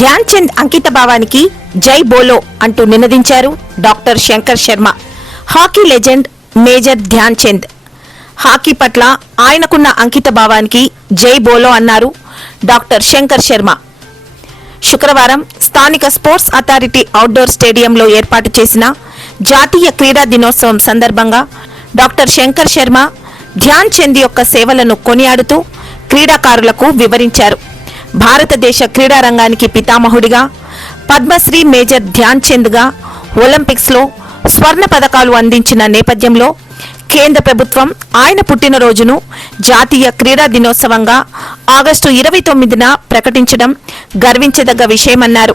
ధ్యాన్ చంద్ అంకిత భావానికి జై బోలో అంటూ నినదించారు doctor Shankar Sharma. Hockey legend major Dhyan Chand. Hockey పట్ల ఆయనకున్న అంకిత భావానికి జై బోలో అన్నారు డాక్టర్ శంకర్ శర్మ. శుక్రవారం స్థానిక స్పోర్ట్స్ అథారిటీ అవుట్డోర్ స్టేడియంలో ఏర్పాటు చేసిన జాతీయ క్రీడా దినోత్సవం సందర్భంగా డాక్టర్ శంకర్ శర్మ ధ్యాన్ చంద్ యొక్క సేవలను కొనియాడుతూ క్రీడాకారులకు వివరించారు. భారతదేశ క్రీడారంగానికి పితామహుడిగా పద్మశ్రీ మేజర్ ధ్యాన్ చంద్గా ఒలింపిక్స్లో స్వర్ణ పథకాలు అందించిన నేపథ్యంలో కేంద్ర ప్రభుత్వం ఆయన పుట్టినరోజును జాతీయ క్రీడా దినోత్సవంగా ఆగస్టు ఇరవై తొమ్మిదిన ప్రకటించడం గర్వించదగ్గ విషయమన్నారు.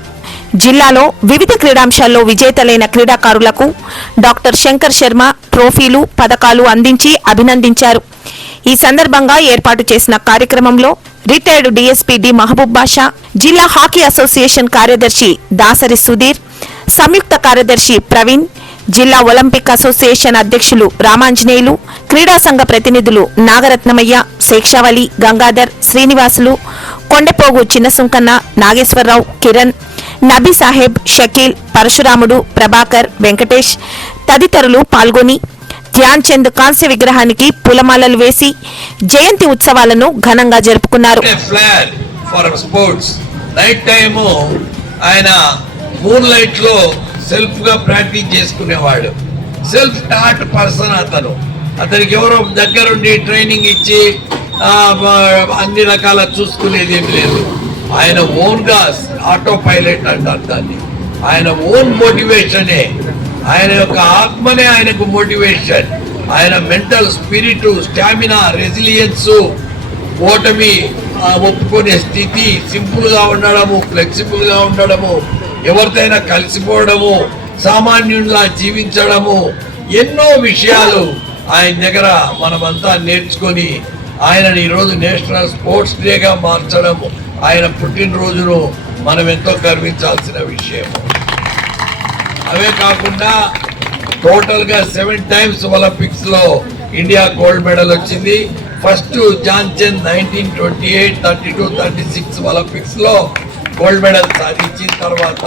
జిల్లాలో వివిధ క్రీడాంశాల్లో విజేతలైన క్రీడాకారులకు డాక్టర్ శంకర్ శర్మ ట్రోఫీలు పథకాలు అందించి అభినందించారు. ఈ సందర్భంగా ఏర్పాటు చేసిన కార్యక్రమంలో retired DSP D Mahaboob Basha జిల్లా హాకీ అసోసియేషన్ కార్యదర్శి దాసరి సుధీర్ సంయుక్త కార్యదర్శి ప్రవీణ్ జిల్లా ఒలింపిక్ అసోసియేషన్ అధ్యక్షులు రామాంజనేయులు క్రీడా సంఘ ప్రతినిధులు నాగరత్నమయ్య శేక్షావళి గంగాధర్ శ్రీనివాసులు కొండపోగు చిన్నసుంకన్న నాగేశ్వరరావు కిరణ్ నబీ సాహెబ్ షకీల్ పరశురాముడు ప్రభాకర్ వెంకటేష్ తదితరులు పాల్గొని ధ్యాన్ చంద్ కాంస్య విగ్రహానికి పూలమాలలు వేసి జయంతి ఉత్సవాలను ఘనంగా జరుపుకున్నారు. స్పోర్ట్స్ నైట్ టైము ఆయన మూన్ లైట్లో సెల్ఫ్గా ప్రాక్టీస్ చేసుకునేవాడు. సెల్ఫ్ టాట్ పర్సన్ అతను. అతనికి ఎవరో దగ్గరుండి ట్రైనింగ్ ఇచ్చి అన్ని రకాల చూసుకునేది ఏమి లేదు. ఆయన ఓన్గా ఆటో పైలట్ అంటారు దాన్ని. ఆయన ఓన్ మోటివేషనే ఆయన యొక్క ఆత్మనే ఆయనకు మోటివేషన్. ఆయన మెంటల్ స్పిరిట్ స్టామినా రెసిలియన్స్ ఓటమి ఒప్పుకునే స్థితి సింపుల్గా ఉండడము ఫ్లెక్సిబుల్గా ఉండడము ఎవరితోనైనా కలిసిపోవడము సామాన్యుడిలా జీవించడము ఎన్నో విషయాలు ఆయన దగ్గర మనమంతా నేర్చుకొని ఆయనని ఈరోజు నేషనల్ స్పోర్ట్స్ డేగా మార్చడం ఆయన పుట్టినరోజును మనం ఎంతో గర్వించాల్సిన విషయము. అవే కాకుండా టోటల్గా సెవెన్ టైమ్స్ ఒలింపిక్స్లో ఇండియా గోల్డ్ మెడల్ వచ్చింది. First Dhyan Chand nineteen twenty eight thirty two thirty six ఒలింపిక్స్లో గోల్డ్ మెడల్ సాధించిన తర్వాత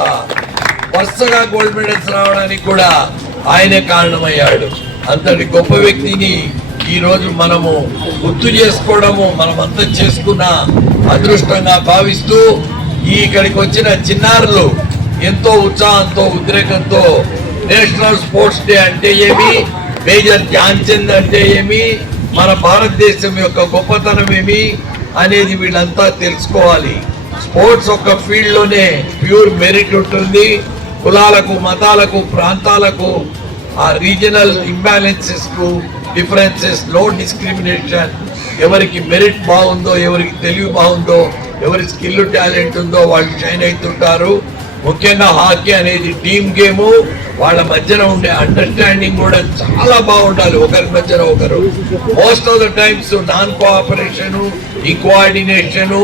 వరుసగా గోల్డ్ మెడల్స్ రావడానికి కూడా ఆయనే కారణమయ్యాడు. అంతటి గొప్ప వ్యక్తిని ఈరోజు మనము గుర్తు చేసుకోవడము మనమంతా చేసుకున్న అదృష్టంగా భావిస్తూ ఈ ఇక్కడికి వచ్చిన చిన్నారులు ఎంతో ఉత్సాహంతో ఉద్రేకంతో నేషనల్ స్పోర్ట్స్ డే అంటే ఏమి? మేజర్ ధ్యాన్చంద్ అంటే ఏమి? మన భారతదేశం యొక్క గొప్పతనం ఏమి? అనేది వీళ్ళంతా తెలుసుకోవాలి. స్పోర్ట్స్ ఒక ఫీల్డ్లోనే ప్యూర్ మెరిట్ ఉంటుంది. కులాలకు మతాలకు ప్రాంతాలకు ఆ రీజనల్ ఇంబ్యాలెన్సెస్కు డిఫరెన్సెస్ నో డిస్క్రిమినేషన్. ఎవరికి మెరిట్ బాగుందో ఎవరికి తెలివి బాగుందో ఎవరి స్కిల్ టాలెంట్ ఉందో వాళ్ళు షైన్ అవుతుంటారు. ముఖ్యంగా హాకీ అనేది టీమ్ గేమ్ వాళ్ళ మధ్యన ఉండే అండర్స్టాండింగ్ కూడా చాలా బాగుండాలి. ఒకరి మధ్యన ఒకరు. Most of the times non cooperation incoordination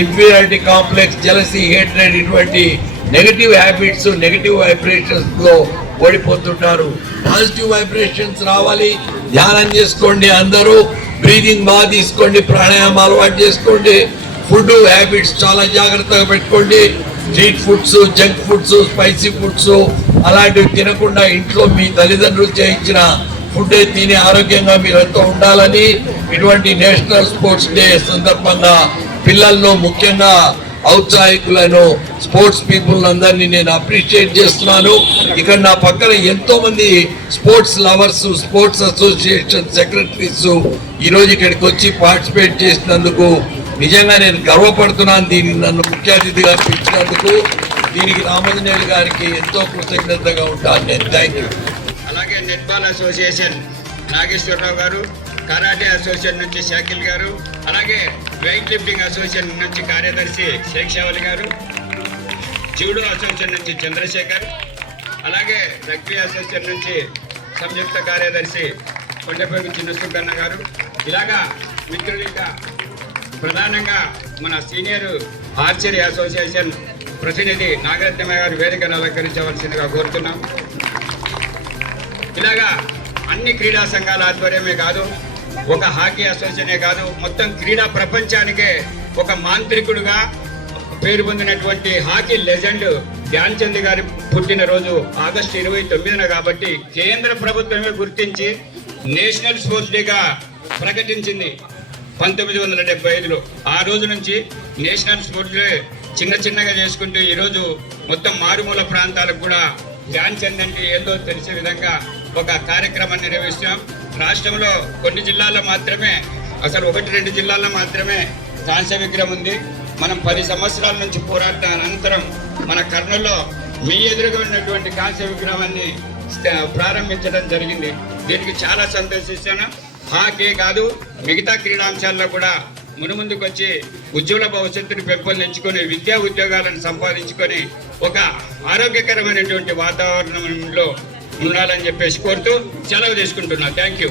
inferiority complex jealousy hatred ఇటువంటి నెగటివ్ హ్యాబిట్స్ నెగటివ్ వైబ్రేషన్స్లో ఓడిపోతుంటారు. పాజిటివ్ వైబ్రేషన్స్ రావాలి. ధ్యానం చేసుకోండి అందరూ. బ్రీదింగ్ బాగా తీసుకోండి. ప్రాణాయామం అలవాటు చేసుకోండి. ఫుడ్ హ్యాబిట్స్ చాలా జాగ్రత్తగా పెట్టుకోండి. Street foods junk foods spicy foods అలాంటివి తినకుండా ఇంట్లో మీ తల్లిదండ్రులు చేయించిన ఫుడ్ తిని ఆరోగ్యంగా మీరంతా ఉండాలని ఇటువంటి నేషనల్ స్పోర్ట్స్ డే సందర్భంగా పిల్లలను ముఖ్యంగా ఔత్సాహికులను స్పోర్ట్స్ పీపుల్ అందరినీ నేను అప్రిషియేట్ చేస్తున్నాను. ఇక్కడ నా పక్కన ఎంతో మంది sports lovers sports association secretaries ఈ రోజు ఇక్కడికి వచ్చి పార్టిసిపేట్ చేసినందుకు నిజంగా నేను గర్వపడుతున్నాను దీన్ని నన్ను ముఖ్య అతిథిగా పిలిచినందుకు. దీనికి రామంజనేయులు గారికి ఎంతో కృతజ్ఞతగా ఉంటాను. నేను థ్యాంక్ యూ అలాగే నెట్బాల్ అసోసియేషన్ నాగేశ్వరరావు గారు కరాటే అసోసియేషన్ నుంచి షాకిల్ గారు అలాగే వెయిట్ లిఫ్టింగ్ అసోసియేషన్ నుంచి కార్యదర్శి షేక్ షావలి గారు జూడో అసోసియేషన్ నుంచి చంద్రశేఖర్ అలాగే రగ్బీ అసోసియేషన్ నుంచి సంయుక్త కార్యదర్శి కొండపల్లి చిన్నసుకన్న గారు. ఇలాగా మిత్రులు ఇంకా ప్రధానంగా మన సీనియర్ ఆర్చరీ అసోసియేషన్ ప్రతినిధి నాగరత్నమయ్య గారు వేదికను అలంకరించవలసిందిగా కోరుతున్నాం. ఇలాగా అన్ని క్రీడా సంఘాల ఆధ్వర్యమే కాదు ఒక హాకీ అసోసియేషనే కాదు మొత్తం క్రీడా ప్రపంచానికే ఒక మాంత్రికుడుగా పేరు పొందినటువంటి హాకీ లెజెండ్ ధ్యాన్ చంద్ గారి పుట్టినరోజు ఆగస్టు ఇరవై తొమ్మిదిన కాబట్టి కేంద్ర ప్రభుత్వమే గుర్తించి నేషనల్ స్పోర్ట్స్ డేగా ప్రకటించింది. పంతొమ్మిది వందల డెబ్బై ఐదులో ఆ రోజు నుంచి నేషనల్ స్పోర్ట్స్లో చిన్న చిన్నగా చేసుకుంటూ ఈరోజు మొత్తం మారుమూల ప్రాంతాలకు కూడా ధ్యాన్ చంద్ అంటే ఏందో తెలిసే విధంగా ఒక కార్యక్రమాన్ని నిర్వహిస్తాం రాష్ట్రంలో కొన్ని జిల్లాల్లో మాత్రమే అసలు ఒకటి రెండు జిల్లాల్లో మాత్రమే కాంస్య విగ్రహం ఉంది. మనం పది సంవత్సరాల నుంచి పోరాటం అనంతరం మన కర్నూలులో మీ ఎదురుగా ఉన్నటువంటి కాంస్య విగ్రహాన్ని ప్రారంభించడం జరిగింది. దీనికి చాలా సంతోషిస్తాను హాకీ కాదు మిగతా క్రీడాంశాల్లో కూడా మునుముందుకు వచ్చి ఉజ్వల భవిష్యత్తును పెంపొందించుకొని విద్యా ఉద్యోగాలను సంపాదించుకొని ఒక ఆరోగ్యకరమైనటువంటి వాతావరణంలో ఉండాలని చెప్పేసి కోరుతూ సెలవు తీసుకుంటున్నా. Thank you